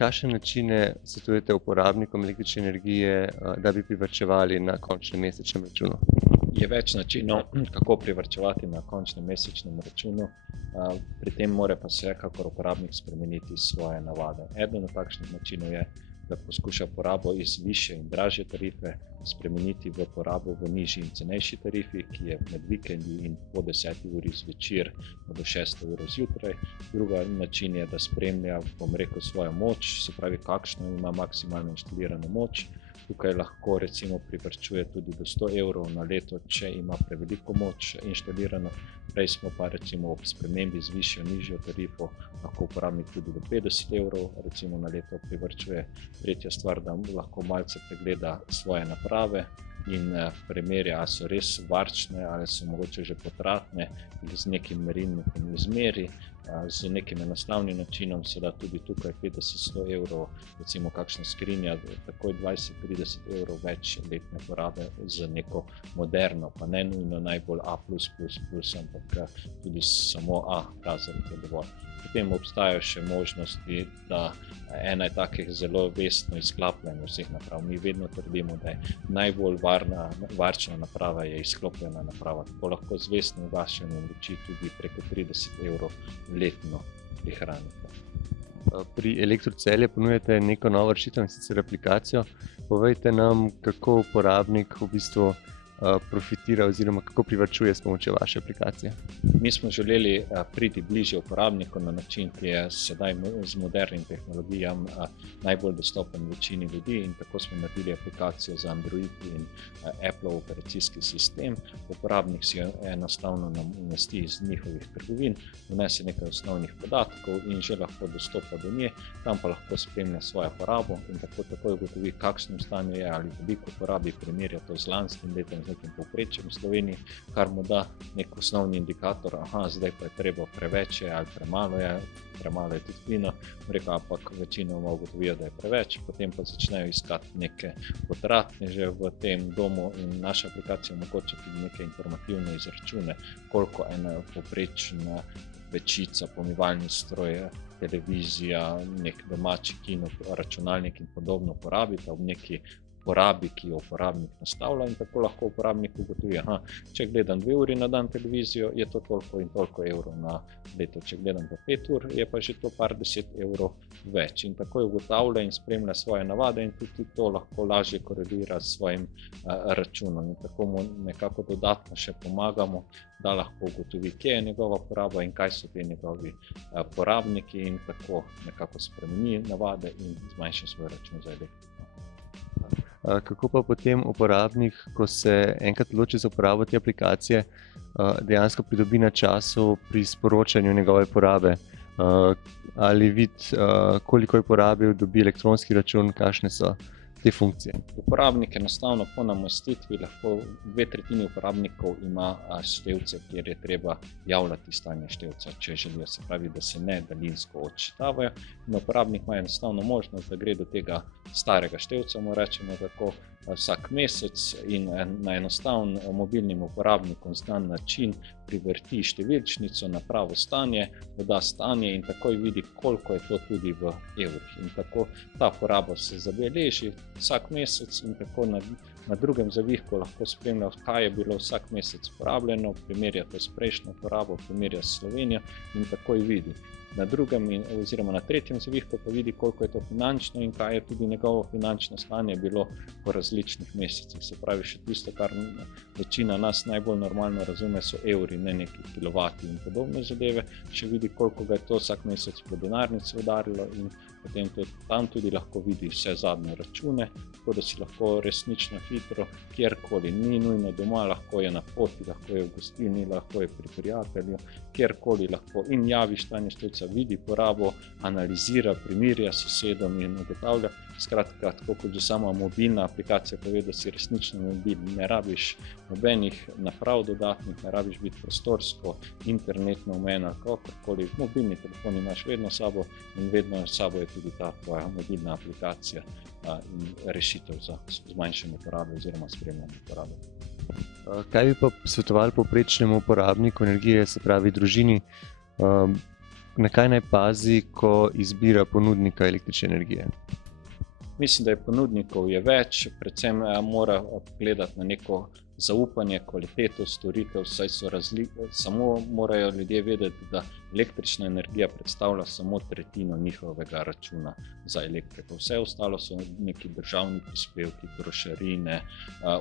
kakšne načine svetujete uporabnikom električne energije, da bi privarčevali na končnem mesečnem računu? Je več načinov, kako privarčevati na končnem mesečnem računu. Pri tem mora pa vsekakor uporabnik spremeniti svoje navade. Eden od takšnih načinov je, da poskuša porabo iz višje in dražje tarife spremeniti v porabo v nižji in cenejši tarifi, ki je med vikendi in po 10. uri zvečer do 6. ure zjutraj. Druga način je, da spremlja, svojo moč, se pravi, kakšno ima maksimalno inštalirano moč. Tukaj lahko recimo privarčuje tudi do 100 evrov na leto, če ima preveliko moč inštalirano. Prej smo pa recimo ob spremembi z višjo, nižjo tarifo lahko uporabnik tudi do 50 evrov recimo na leto privarčuje. Tretja stvar, da lahko malce pregleda svoje naprave in primerja, ali so res varčne ali so mogoče že potratne, z nekim merilnikom izmeri. Z nekim enostavnim načinom se da tudi tukaj 50-100 evrov, recimo kakšna skrinja, takoj 20-30 evrov več letne porabe z neko moderno, pa ne nujno najbolj A+++, ampak tudi samo A razred je dovolj. Potem obstajajo še možnosti, da ena je takih zelo vestno izklapljanje vseh naprav. Mi vedno trdimo, da je najbolj varčna naprava je izklopljena naprava. Tako lahko z vestnim gašenjem luči tudi preko 30 evrov letno prihranite. Pri Elektro Celje ponujate neko novo rešitev, in sicer aplikacijo. Povejte nam, kako uporabnik v bistvu profitira oziroma kako privarčuje s pomočjo vaše aplikacije. Mi smo želeli priti bližje uporabniku na način, ki je sedaj z modernim tehnologijam najbolj dostopen večini ljudi, in tako smo naredili aplikacijo za Android in Apple operacijski sistem. Uporabnik si enostavno namesti iz njihovih trgovin, vnese nekaj osnovnih podatkov in že lahko dostopa do nje, tam pa lahko spremlja svojo porabo in takoj ugotovi, kakšnem stanju je, ali veliko porabi, primerja to z lanskim letom, nekim povprečjem v Sloveniji, kar mu da nek osnovni indikator, zdaj pa je treba preveč ali premalo je tudi plina, ampak večinoma ugotovijo, da je preveč, potem pa začnejo iskati neke potratne že v tem domu in naša aplikacija omogoča tudi neke informativne izračune, koliko ena povprečna pečica, pomivalni stroj, televizija, nek domači kino, računalnik in podobno porabita ob neki porabi, ki jo uporabnik nastavlja, in tako lahko uporabnik ugotovi, če gledam 2 uri na dan televizijo, je to toliko in toliko evrov na leto, če gledam pa 5 ur, je pa že to par 10 evrov več. In tako ugotavlja in spremlja svoje navade in tudi to lahko lažje korelira s svojim računom. In tako mu nekako dodatno še pomagamo, da lahko ugotovi, kje je njegova poraba in kaj so ti njegovi porabniki, in tako nekako spremeni navade in zmanjša svoj račun za elektriko. Kako pa potem uporabnik, ko se enkrat odloči za uporabo te aplikacije, dejansko pridobi na času pri sporočanju njegove porabe? Ali vidi, koliko je porabil, dobi elektronski račun, kakšne so te funkcije? Uporabnik enostavno po namestitvi lahko 2/3 uporabnikov ima števce, kjer je treba javljati stanje števca, če želijo, se pravi, da se ne daljinsko odčitavajo. In uporabnik ima enostavno možnost, da gre do tega starega števca, mu rečemo tako, vsak mesec in na enostaven mobilnim uporabnikom znan način privrti številčnico na pravo stanje, doda stanje in takoj vidi, koliko je to tudi v evrih. In tako ta poraba se zabeleži vsak mesec in tako na drugem zavihku lahko spremlja, kaj je bilo vsak mesec porabljeno, primerja to s prejšnjo porabo, primerja s Slovenijo in takoj vidi. Na drugem oziroma na tretjem zavihku pa vidi, koliko je to finančno in kaj je tudi njegovo finančno stanje bilo po različnih mesecih. Se pravi, še tisto, kar večina nas najbolj normalno razume, so evri, ne neki kilovati in podobne zadeve. Še vidi, koliko ga je to vsak mesec po denarnici udarilo in potem tam tudi lahko vidi vse zadnje račune, tako da si lahko resnično hitro, kjerkoli, ni nujno doma, lahko je na poti, lahko je v gostilni, lahko je pri prijatelju, kjerkoli lahko in javi stanje števca, vidi porabo, analizira, primerja s sosedom in ugotavlja. Skratka, tako kot že sama mobilna aplikacija pove, da si resnično mobilni, ne rabiš nobenih naprav dodatnih, ne rabiš biti prostorsko, internetno omejen ali kakorkoli. Mobilni telefon imaš vedno s sabo in vedno s sabo je tudi ta tvoja mobilna aplikacija in rešitev za zmanjšanje porabe oziroma spremljanje porabe. Kaj bi pa svetovali povprečnemu uporabniku energije, se pravi družini, na kaj naj pazi, ko izbira ponudnika električne energije? Mislim, da je ponudnikov je več, predvsem mora gledati na neko zaupanje, kvaliteto storitev, saj so samo morajo ljudje vedeti, da električna energija predstavlja samo tretjino njihovega računa za elektriko. Vse ostalo so neki državni prispevki, trošarine,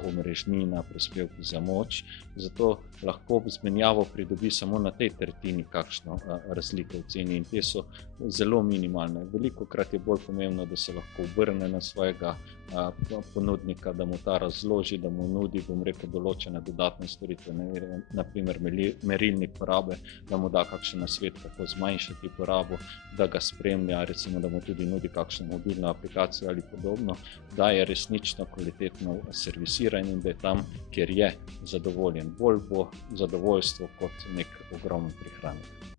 omrežnina, prispevki za moč, zato lahko z menjavo pridobi samo na tej tretjini kakšno razliko v ceni in te so zelo minimalne. Velikokrat je bolj pomembno, da se lahko obrne na svojega ponudnika, da mu ta razloži, da mu nudi, določene dodatne storitve, naprimer merilnik porabe, da mu da kakšen nasvet, kako zmanjšati porabo, da ga spremlja, recimo, da mu tudi nudi kakšno mobilno aplikacijo ali podobno, da je resnično kvalitetno servisiran in da je tam, kjer je zadovoljen. Bolj bo zadovoljstvo kot nek ogromen prihranek.